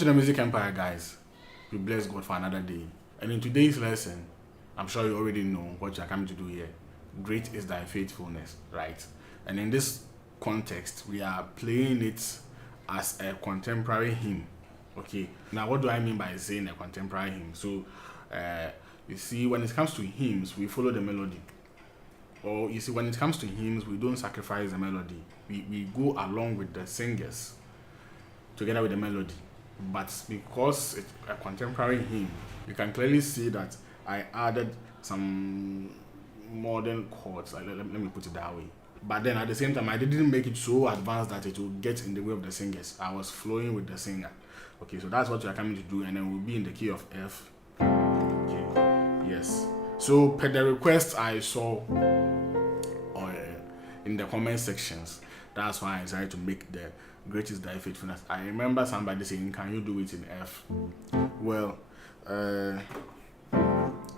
to the Music Empire, guys. We bless God for another day. And in today's lesson, I'm sure you already know what you're coming to do here. Great is thy faithfulness, right? And in this context, we are playing it as a contemporary hymn. Okay, now what do I mean by saying a contemporary hymn? So, you see, when it comes to hymns, we follow the melody. Or you see, when it comes to hymns, we don't sacrifice the melody. We go along with the singers together with the melody. But because it's a contemporary hymn, you can clearly see that I added some modern chords. Let me put it that way. But then at the same time, I didn't make it so advanced that it will get in the way of the singers. I was flowing with the singer. Okay, so that's what you are coming to do, and then we'll be in the key of F. Okay, yes. So per the request I saw in the comment sections, that's why I decided to make the Great is thy faithfulness. I remember somebody saying, can you do it in F? Well, and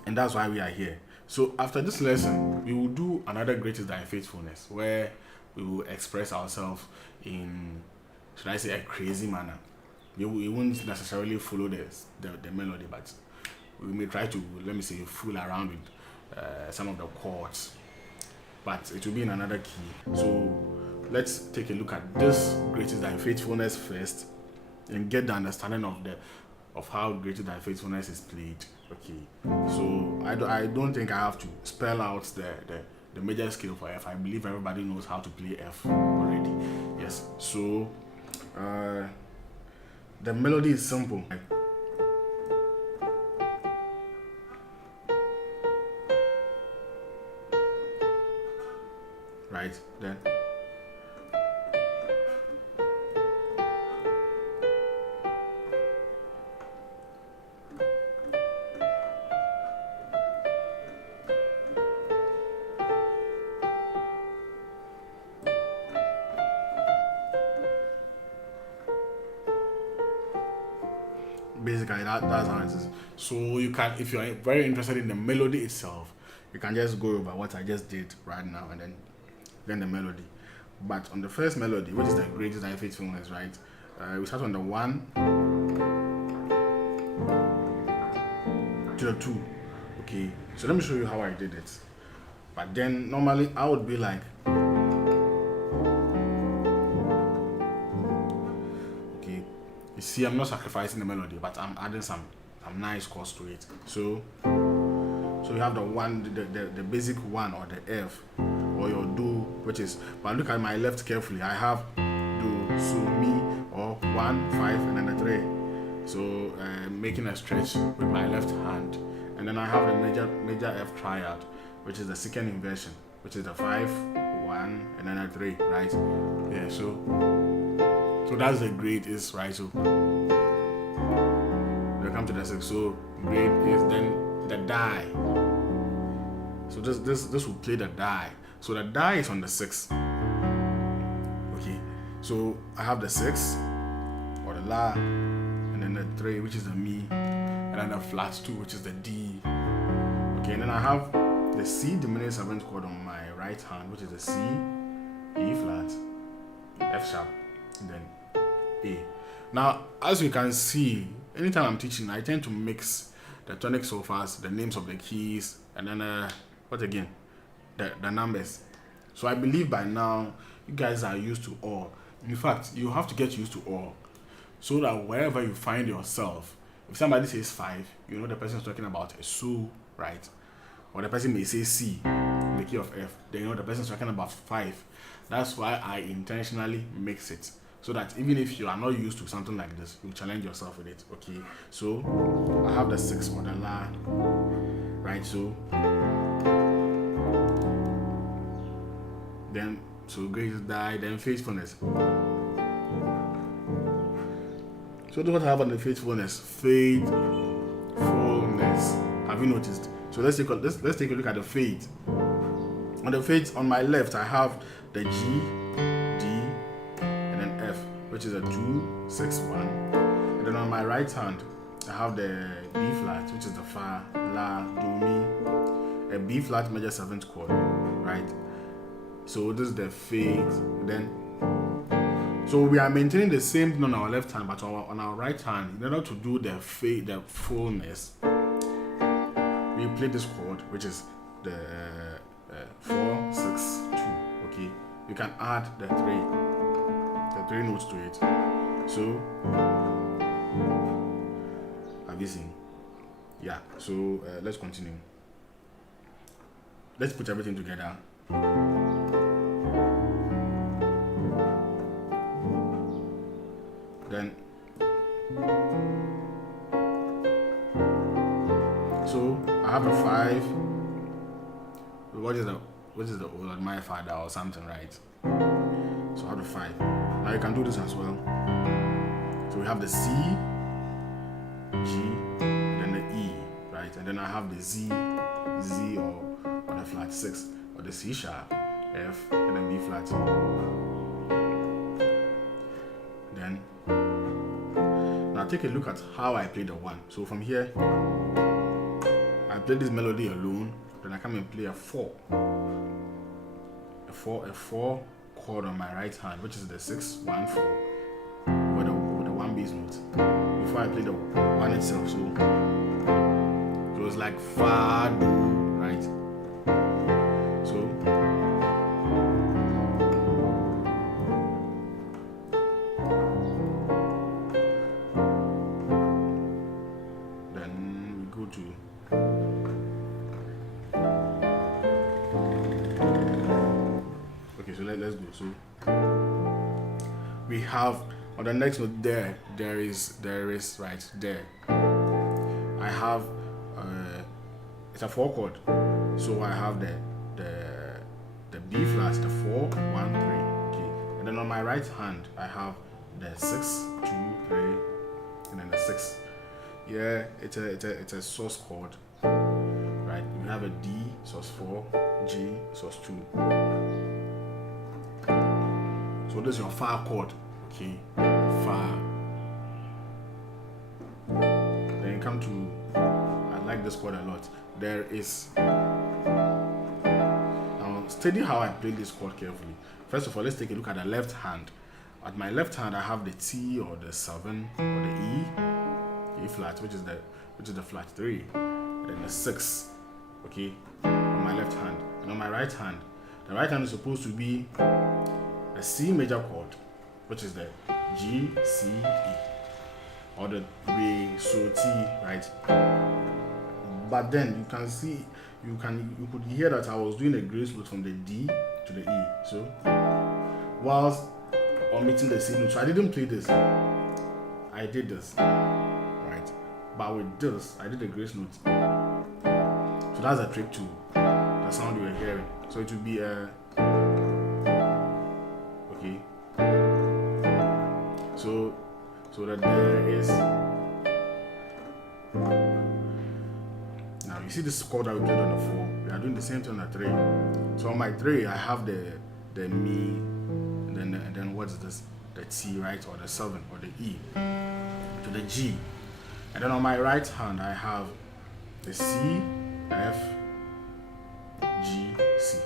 that's why we are here. So after this lesson, we will do another Great is thy faithfulness, where we will express ourselves in, should I say, a crazy manner. We won't necessarily follow the melody, but we may try to, let me say, fool around with some of the chords, but it will be in another key. So let's take a look at this Great is thy faithfulness first, and get the understanding of how Great is thy faithfulness is played. Okay, so I don't think I have to spell out the major scale for F. I believe everybody knows how to play F already. Yes, so the melody is simple. Right, then basically that's how it is. So you can, if you're very interested in the melody itself, you can just go over what I just did right now and then the melody. But on the first melody, which is the Great is thy faithfulness, right? We start on the 1 to the 2. Okay, so let me show you how I did it. But then normally I would be like, okay, you see, I'm not sacrificing the melody, but I'm adding some nice chords to it. So you have the 1, the basic 1, or the F, or your do, which is, but look at my left carefully. I have do, so, mi, or 1, 5, and then the 3. So making a stretch with my left hand, and then I have the major F triad, which is the second inversion, which is the 5, 1, and then a 3, right? Yeah. So that's the great is, right? So we come to the 6. So great is then the die. So this will play the die. So the die is on the 6. Okay. So I have the 6, or the la, and then the 3, which is the mi, and then the flat 2, which is the D. Okay, and then I have the C diminished 7th chord on my right hand, which is the C, E flat, F sharp, and then A. Now, as you can see, anytime I'm teaching, I tend to mix the tonic so fast, the names of the keys, and then what again? The numbers. So I believe by now you guys are used to all. In fact, you have to get used to all, so that wherever you find yourself, if somebody says 5, you know the person is talking about a so, right? Or the person may say C in the key of F, then you know the person is talking about 5. That's why I intentionally mix it, so that even if you are not used to something like this, you challenge yourself with it. Okay, so I have the 6 or the la, right? So then, so grace die, then faithfulness. So what I have on the faithfulness? Faithfulness. Have you noticed? So let's take a look at the faith. On the faith, on my left, I have the G, D, and then F, which is a 2, 6, 1. And then on my right hand, I have the B flat, which is the fa, la, do, mi, a B flat major 7th chord, right? So this is the faith. Then So we are maintaining the same thing on our left hand, but on our right hand, in order to do the fullness, we play this chord, which is the 4, 6, 2. Okay, you can add the three notes to it. So have you seen? Yeah. So let's continue. Let's put everything together. Then so I have a 5. What is the old my father or something, right? So I have the 5. Now you can do this as well. So we have the C, G, then the E, right? And then I have the Z or the flat 6, or the C sharp, F, and then B flat. Then now take a look at how I play the 1. So from here, I play this melody alone. Then I come and play a 4 chord on my right hand, which is the 6, 1, 4, with the 1 bass note. Before I play the 1 itself, so it's like fa, do, right? So then we go to okay, so let's go. So we have on the next note there is right there. I have it's a 4 chord, so I have the B flat, the 4, 1, 3. Okay, and then on my right hand I have the 6, 2, 3, and then the 6. Yeah, it's a sus chord, right? We have a D, sus 4, G, sus 2. So this is your fa chord, okay? Fa. Then you come to, I like this chord a lot. There is, now study how I play this chord carefully. First of all, let's take a look at the left hand. At my left hand, I have the T or the 7 or the E flat, which is the flat 3, and then the 6, okay, on my left hand. And on my right hand, the right hand is supposed to be a C major chord, which is the G, C, E, or the Re, So, T, right? But then you can see, you could hear that I was doing a grace note from the D to the E. So whilst omitting the C note, so I didn't play this. I did this, right? But with this, I did a grace note. So that's a trick to the sound you were hearing. So it would be a okay. So that there is. Now you see this chord that we played on the 4. We are doing the same thing on the 3. So on my 3, I have the Mi, and then what's this? The T, right, or the 7 or the E to the G, and then on my right hand I have the C, F, G, C.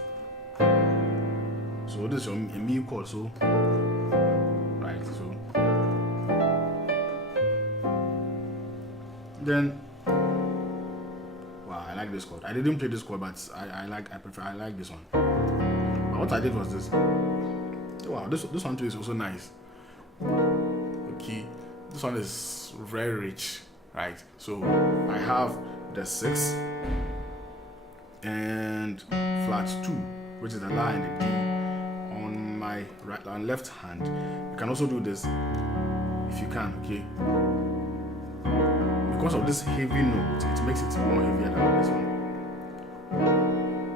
So this is a Mi chord, so right, so then wow, I like this chord. I didn't play this chord, but I like this one. But what I did was this. Wow, this one too is also nice. Okay, this one is very rich, right? So I have the 6 and flat 2, which is the La and the D on my right and left hand. You can also do this if you can, okay? Because of this heavy note, it makes it more heavier than this one.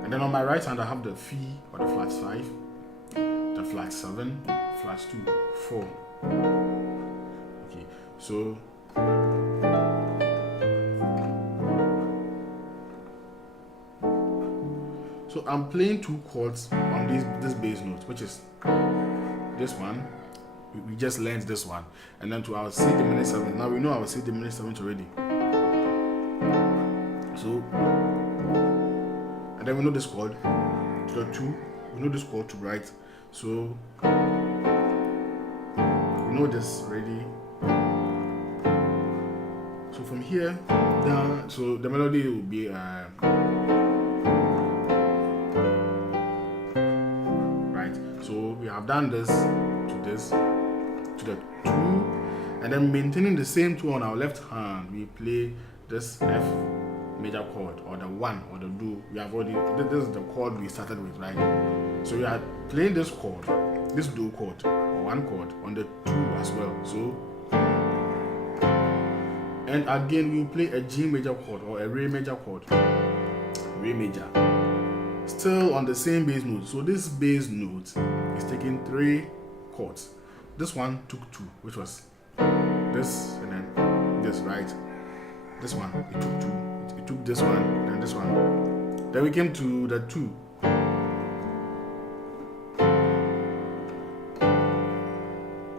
And then on my right hand, I have the F or the flat 5, the flat 7, flat 2, 4. Okay, so I'm playing 2 chords on this bass note, which is this one. We just learned this one, and then to our C diminished 7. Now we know our C diminished 7 already. So, and then we know this chord to the 2. We know this chord to right. So know this already. So from here down, so the melody will be right. So we have done this to this, to the 2, and then maintaining the same 2 on our left hand, we play this F major chord, or the 1, or the do. We have already, this is the chord we started with, right? So we are playing this chord, this do chord, or 1 chord on the 2 as well. So, and again we play a G major chord or a Re major chord, Re major, still on the same bass note. So this bass note is taking 3 chords. This one took 2, which was this, and then this, right? This one, it took 2. It took this one, and this one. Then we came to the 2.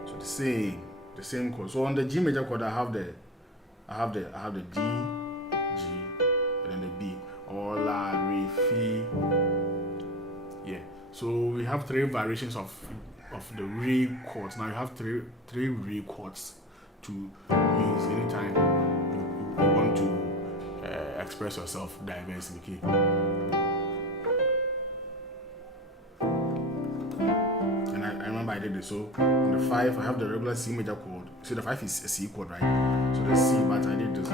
So the same chord. So on the G major chord, I have the D, G, and then the B, or La, Re, Fi. Yeah. So we have 3 variations of the Re chords. Now you have three Re chords to use anytime you want to express yourself diversely. Okay. And I remember I did this. So on the 5, I have the regular C major chord. So the 5 is a C chord, right? So the C, but I did this,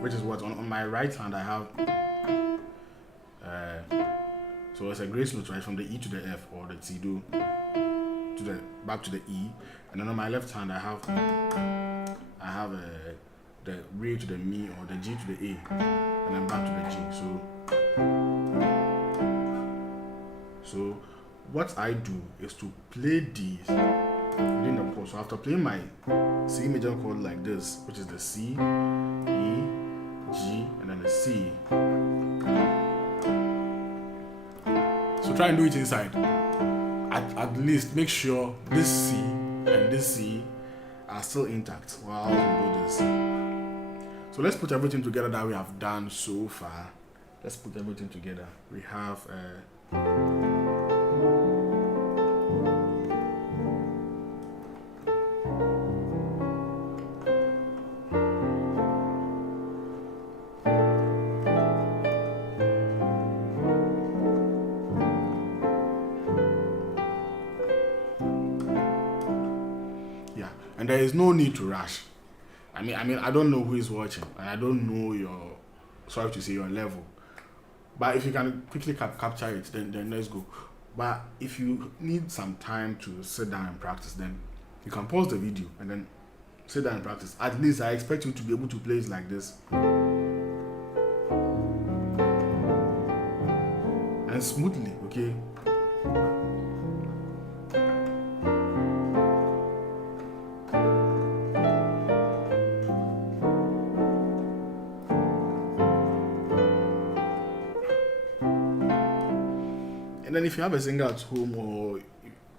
which is what on my right hand I have. So it's a grace note, right, from the E to the F, or the T do to the back to the E, and then on my left hand I have the Re to the Mi, or the G to the A, and then back to the G. So what I do is to play these within the chord. So after playing my C major chord like this, which is the C, E, G, and then the C. So try and do it inside. At least make sure this C and this C are still intact while we do this. So let's put everything together that we have done so far. Let's put everything together. We have and there is no need to rush. I mean, I don't know who is watching, and I don't know your, sorry to say, your level. But if you can quickly capture it, then let's go. But if you need some time to sit down and practice, then you can pause the video and then sit down and practice. At least I expect you to be able to play it like this. And smoothly, okay? And then if you have a singer at home, or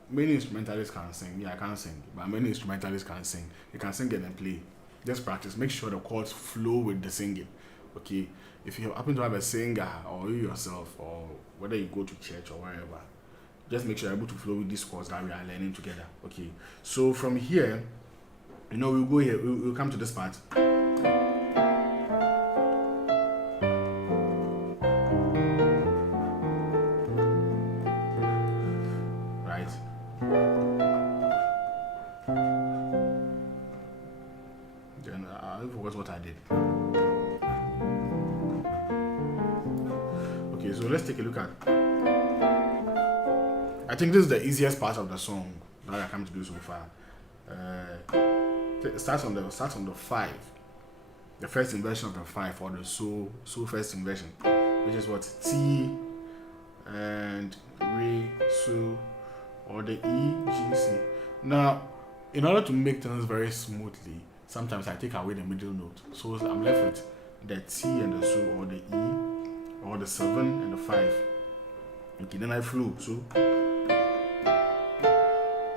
many instrumentalists can sing. Yeah, I can't sing, but many instrumentalists can sing. You can sing and then play. Just practice. Make sure the chords flow with the singing. Okay? If you happen to have a singer, or you yourself, or whether you go to church or wherever, just make sure you're able to flow with these chords that we are learning together. Okay? So from here, we'll go here. We'll come to this part. Then I forgot what I did. Okay, so let's take a look at. I think this is the easiest part of the song that I come to do so far. It starts on the 5, the first inversion of the 5, or the so first inversion, which is what, T and Re, so, or the E, G, C. Now, in order to make things very smoothly, sometimes I take away the middle note, so I'm left with the T and the so, or the E, or the 7 and the 5. Okay, then I flow, so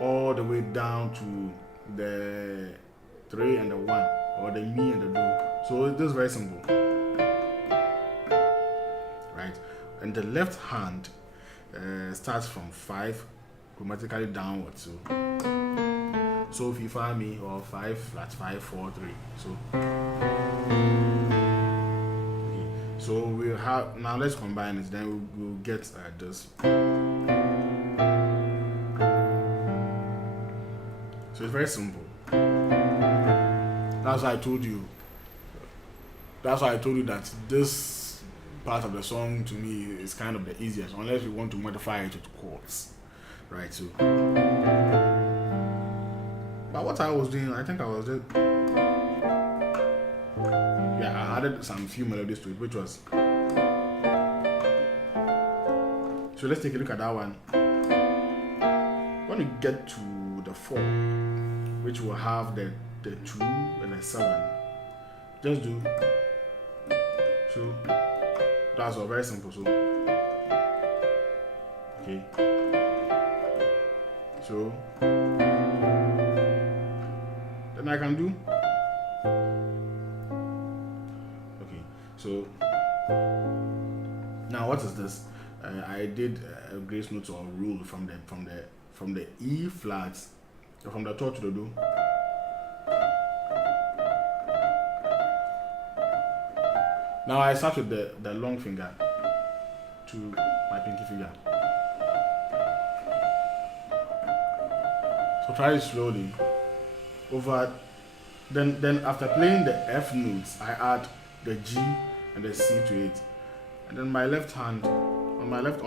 all the way down to the 3 and the 1, or the Mi and the Do. So it is very simple, right? And the left hand starts from 5 chromatically downwards. So if you find me, or 5 flat 5 4 3. So okay. So we'll have, now let's combine it. Then we'll get this. So it's very simple. That's why I told you. That's why I told you that this part of the song to me is kind of the easiest, unless you want to modify it with chords, right? So, but what I was doing, I think I was just, yeah, I added some few melodies to it, which was. So let's take a look at that one. When we get to the 4, which will have the 2 and the 7, just do. So that's all, very simple. So okay. So then I can do. Okay. So now what is this? I did a grace note or rule from the E flat, from the top to the do. Now I start with the long finger to my pinky finger. So try it slowly. Over. Then after playing the F notes, I add the G and the C to it. And then my left hand, on my left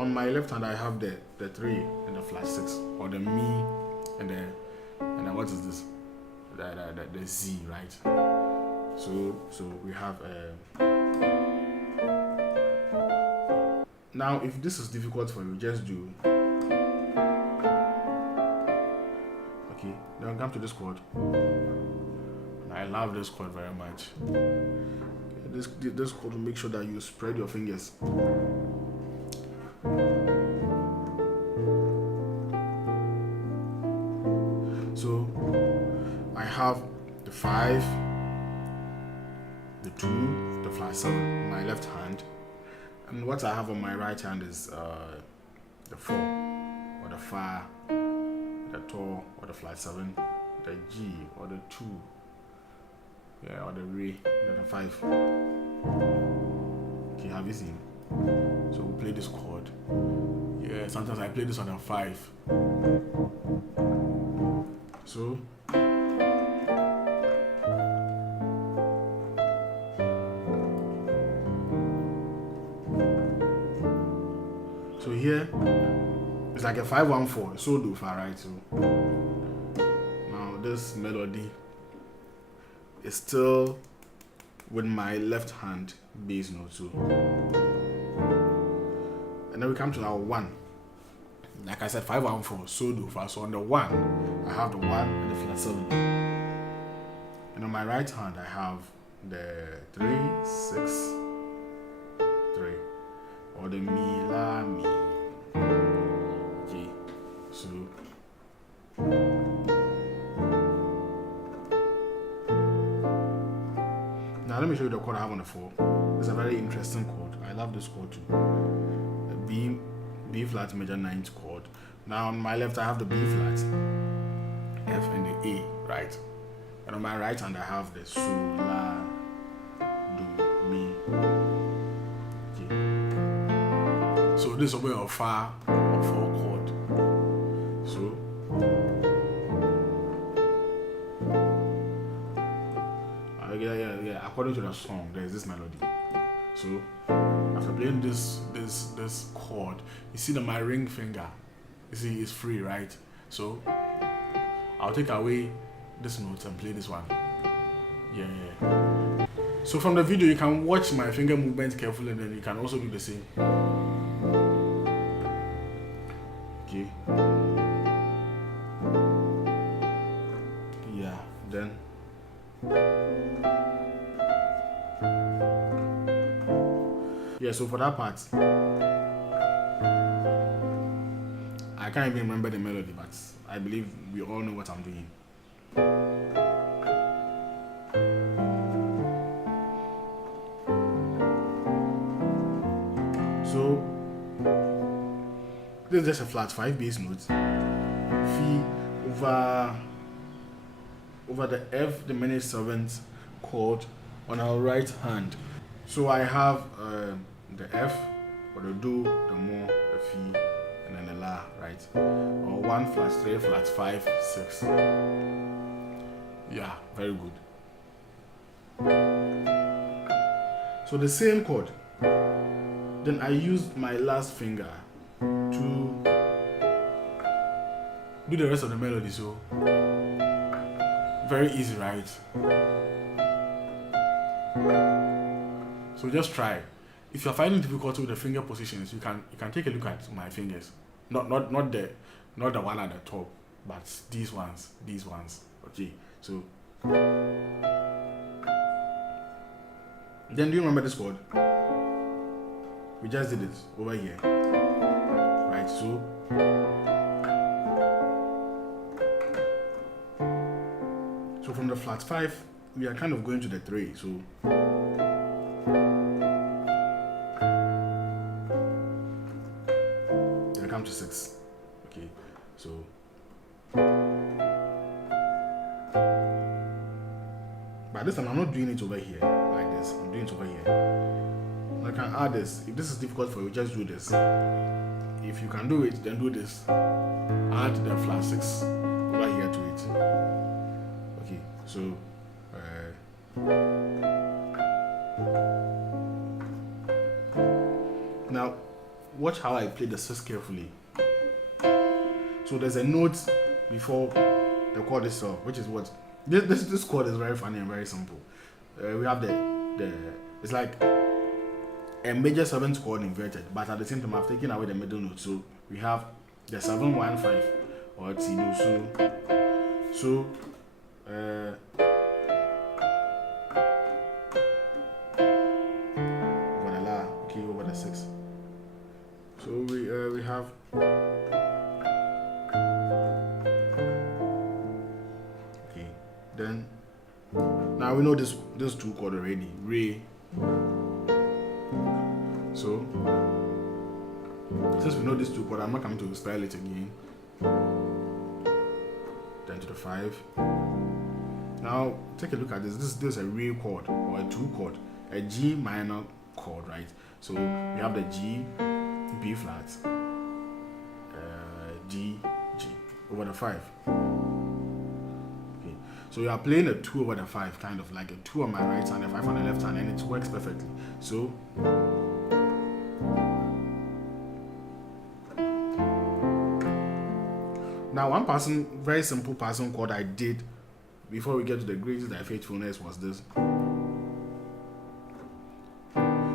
hand I have the 3 and the flat 6, or the Mi and the what is this? The Z, right? So we have now if this is difficult for you, just do. Okay, then come to this chord. I love this chord very much. This chord will make sure that you spread your fingers. So I have the 5, the 2, the flat 7 on my left hand, and what I have on my right hand is the 4, or the Fa, the To, or the flat 7, the G, or the 2, yeah, or the Re, and the 5. Okay, have you seen? So we'll play this chord. Yeah, sometimes I play this on a 5. So here it's like a 5-1-4, so do far, right? So now this melody is still with my left hand bass note, so and then we come to our 1. Like I said, 5-1-4, so do far. So on the 1, I have the 1 and the flat 7, and on my right hand I have the 3, 6, 3, or the Mi, La, Mi. Okay, so now let me show you the chord I have on the 4. It's a very interesting chord. I love this chord too. A B flat major 9th chord. Now on my left I have the B flat, F and the A, right? And on my right hand I have the So, La, Do, Mi. So this is a way of Fa or 4 chord. So yeah. According to the song, there is this melody. So after playing this chord, you see that my ring finger, you see, is free, right? So I'll take away this note and play this one. Yeah. So from the video, you can watch my finger movement carefully, and then you can also do the same. Okay. Yeah, then yeah, so for that part I can't even remember the melody, but I believe we all know what I'm doing. So this is just a flat 5 bass note. F over the F diminished seventh chord on our right hand. So I have the F or the Do, the Mo, the Fi, and then the La, right? Or 1 flat 3 flat 5 6. Yeah, very good. So the same chord. Then I used my last finger to do the rest of the melody. So very easy, right? So just try. If you're finding difficulty with the finger positions, you can take a look at my fingers. Not the one at the top, but these ones. Okay. So then do you remember this chord? We just did it over here. Right, so from the flat 5, we are kind of going to the 3. So then I come to 6. Okay, so but this time I'm not doing it over here like this. I'm doing it over here. I can add this. If this is difficult for you, just do this. If you can do it, then do this. Add the flat 6 over here to it. Okay, so now watch how I play the 6 carefully. So there's a note before the chord itself, which is what this chord is very funny and very simple. We have the it's like a major 7th chord inverted, but at the same time I've taken away the middle note. So we have the 7-1-5 or T do so over the La, okay, over the 6. So we have okay. Then now we know this 2 chord already, Re. So since we know this 2 chord, I'm not coming to style it again. Then to the 5. Now take a look at this. This is a Re chord or a 2 chord, a G minor chord, right? So we have the G, B flat, G, G over the 5. Okay, so you are playing a 2 over the 5, kind of like a 2 on my right hand, a 5 on the left hand, and it works perfectly. So now one very simple passing chord I did before we get to the Great is Thy Faithfulness was this.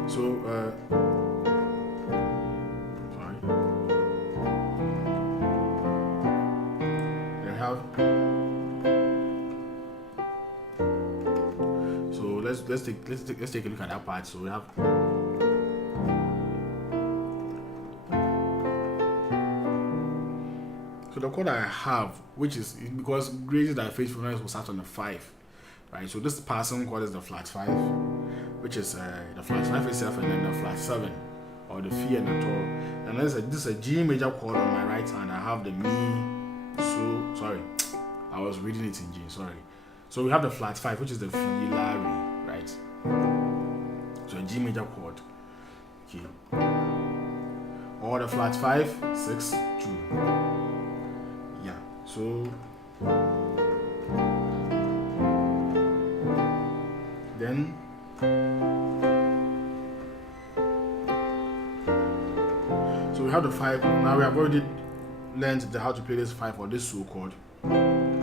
So sorry. Then have. So let's take a look at that part. So we have. So the chord I have, which is because Great is Thy Faithfulness was sat on the 5, right? So this passing chord is the flat 5, which is the flat 5 itself, and then the flat 7, or the Fi and the Toro. And this is a G major chord on my right hand. I have the Mi, So, sorry, I was reading it in G. Sorry. So we have the flat 5, which is the Fi, La, Re, right? So a G major chord. Okay. Or the flat 5, 6, 2. Yeah. So then we have the 5. Now we have already learned how to play this 5 or this so chord. Then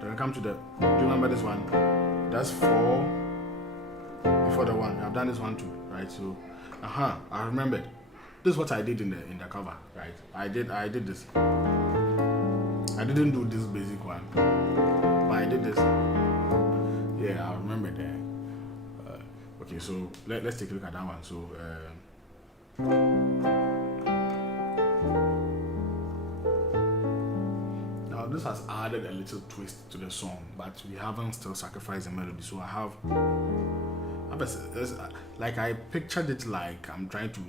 we come to the. Do you remember this one? That's 4 before the 1. I've done this one too, right? So, I remembered. This is what I did in the cover, right? I did this. I didn't do this basic one, but I did this. Yeah, I remember that. Okay, so let's take a look at that one. So. Now this has added a little twist to the song, but we haven't still sacrificed the melody. So I have like I pictured it like I'm trying to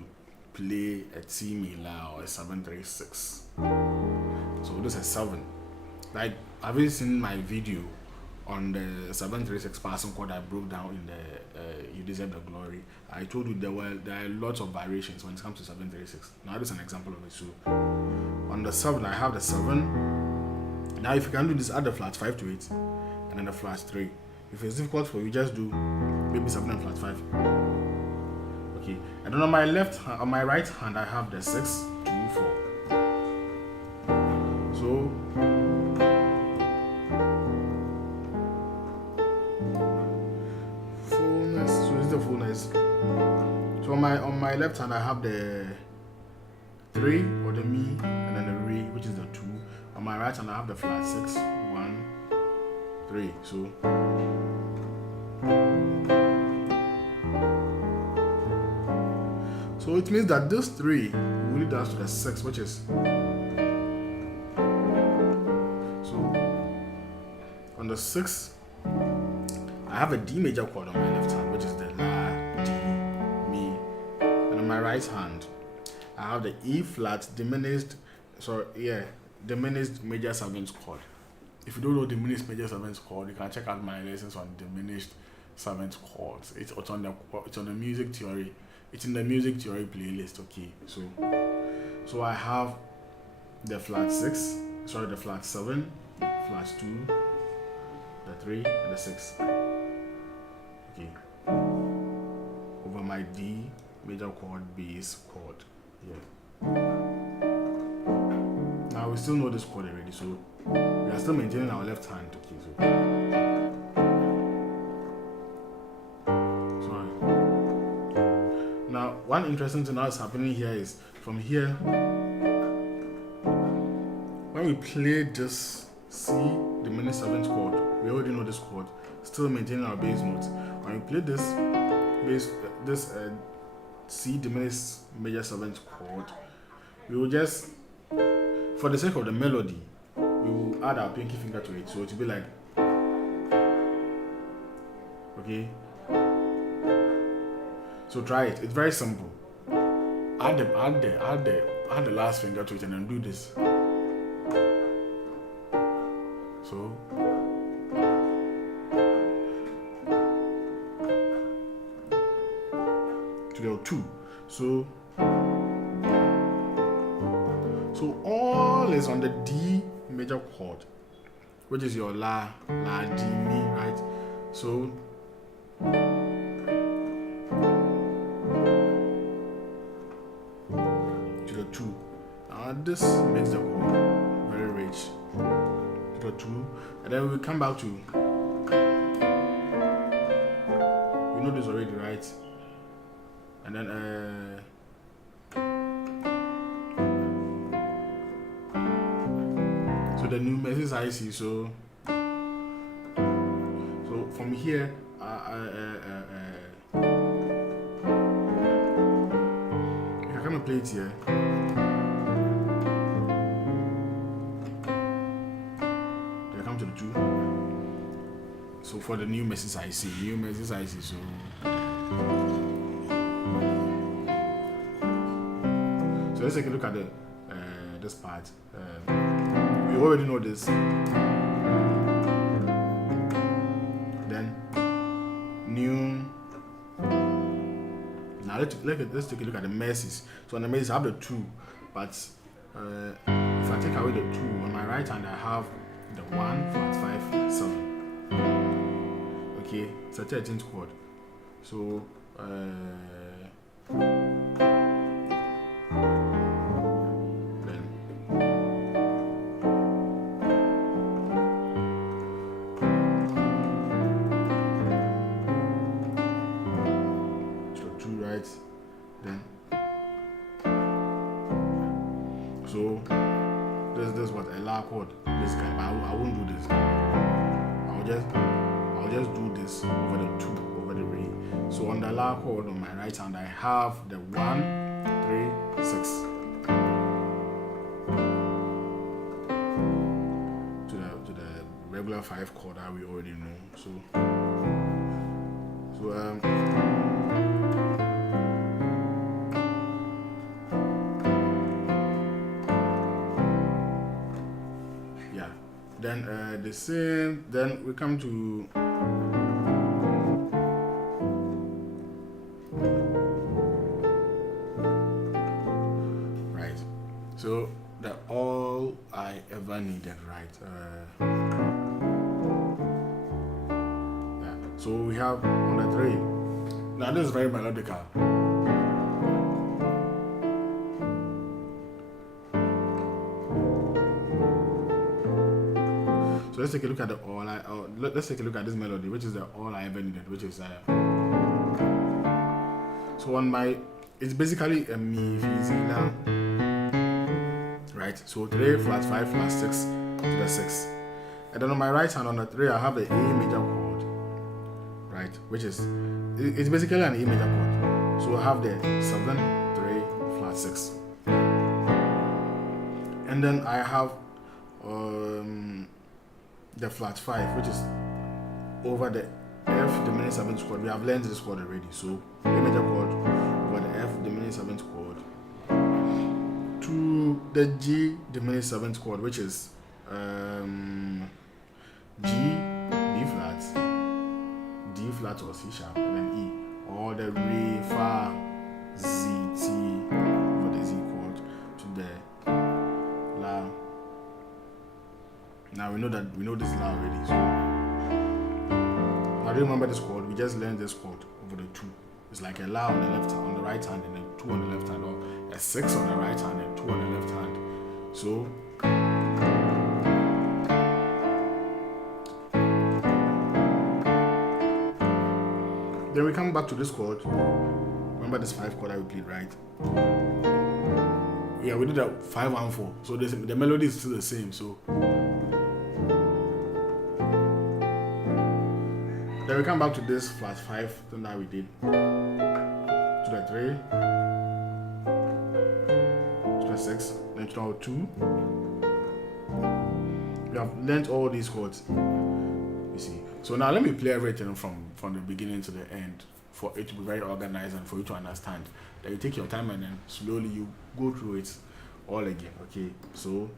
play a C minor or a 7-3-6. So this is 7. Like, have you seen my video on the 7-3-6 passing chord I broke down in the You Deserve the Glory? I told you there are lots of variations when it comes to 7-3-6. Now this is an example of it. So on the 7, I have the 7. Now if you can do this, add the flat 5 to it, and then the flat 3. If it's difficult for you, just do maybe 7 and flat 5. Okay, and then on my right hand, I have the 6, 2, 4. So fullness. So this is the fullness. So on my left hand, I have the 3 or the mi, and then the re, which is the 2. On my right hand, I have the flat 6, 1, 3. So it means that this 3 will lead us to the 6, which is, so on the 6, I have a D major chord on my left hand, which is the La, D, Mi, and on my right hand, I have the E flat diminished major 7th chord. If you don't know diminished major 7th chord, you can check out my lessons on diminished 7th chords. It's on the music theory. It's in the music theory playlist. Okay, so I have the flat 6, the flat 7, flat 2, the 3, and the 6. Okay, over my D major chord, bass chord. Yeah. Now we still know this chord already, so we are still maintaining our left hand. Okay, so now one interesting thing that's happening here is from here, when we play this C diminished 7th chord, we already know this chord, still maintaining our bass notes. When we play this C diminished major 7th chord, we will just, for the sake of the melody, we will add our pinky finger to it, so it will be like, okay. So try it. It's very simple. Add the last finger to it and then do this. So to the 2. So all is on the D major chord, which is your La, D, Mi, right? So to the 2. Now this makes the chord very rich. To the 2, and then we come back to, we know this already, right? And then so the new message I see. So from here, if I come and play it here, then I come to the 2. So for the new message I see, so let's take a look at the this part. We already know this. Then new. Now let's take a look at the messes. So on the messes I have the 2, but if I take away the 2, on my right hand I have the 1, flat 5, 7. Okay, it's a 13th chord. So so this is what a La chord basically. I won't do this. I'll just do this over the 2, over the re. So on the La chord on my right hand I have the 1, 3, 6 to the regular 5 chord that we already know. So Then the same. Then we come to right. So that all I ever needed, right? Yeah. So we have on the 3. Now this is very melodical. So let's take a look at the let's take a look at this melody, which is the all I ever needed, which is so on my, it's basically a mi fi si la, right? So 3 flat 5 flat 6 to the 6, and then on my right hand on the 3 I have the A major chord, right? Which is it's basically an A major chord. So I have the 7 3 flat 6, and then I have the flat 5, which is over the F diminished 7th chord. We have learned this chord already. So A major chord over the F diminished 7th chord to the G diminished 7th chord, which is G, B flat, D flat or C sharp, and then E, or the Re, Fa, Z, T over the Z chord to the La. Now we know this La already. So now do you remember this chord? We just learned this chord over the 2. It's like a La on the right hand, and then 2 on the left hand, or a 6 on the right hand and 2 on the left hand. So then we come back to this chord. Remember this 5 chord that we played, right? Yeah, we did a 5 1 4. So the melody is still the same. So then we come back to this flat 5 thing that we did, to the 3, to the 6, then to the 2. We have learned all these chords, you see. So now let me play everything from the beginning to the end for it to be very organized and for you to understand. Then you take your time and then slowly you go through it all again. Okay, so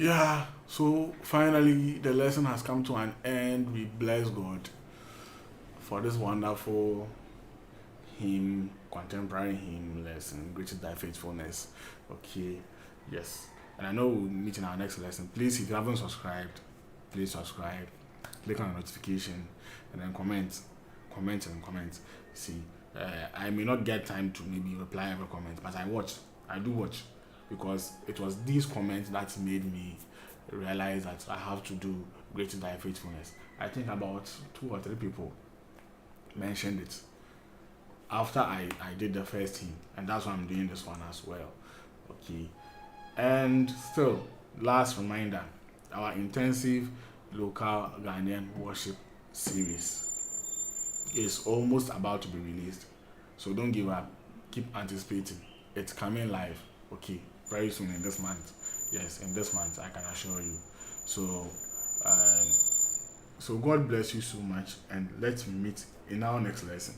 yeah, so finally the lesson has come to an end. We bless God for this wonderful hymn, contemporary hymn lesson, Great is Thy Faithfulness. Okay, yes. And I know we'll meet in our next lesson. Please, if you haven't subscribed, please subscribe, click on the notification, and then comment. See, I may not get time to maybe reply every comment, but I do watch, because it was these comments that made me realize that I have to do Great is Thy Faithfulness. I think about 2 or 3 people mentioned it after I did the first hymn, and that's why I'm doing this one as well. Okay, and still, last reminder, our intensive local Ghanaian worship series is almost about to be released, so don't give up, keep anticipating. It's coming live, okay, very soon in this month. Yes, in this month, I can assure you. So So God bless you so much, and let's meet in our next lesson.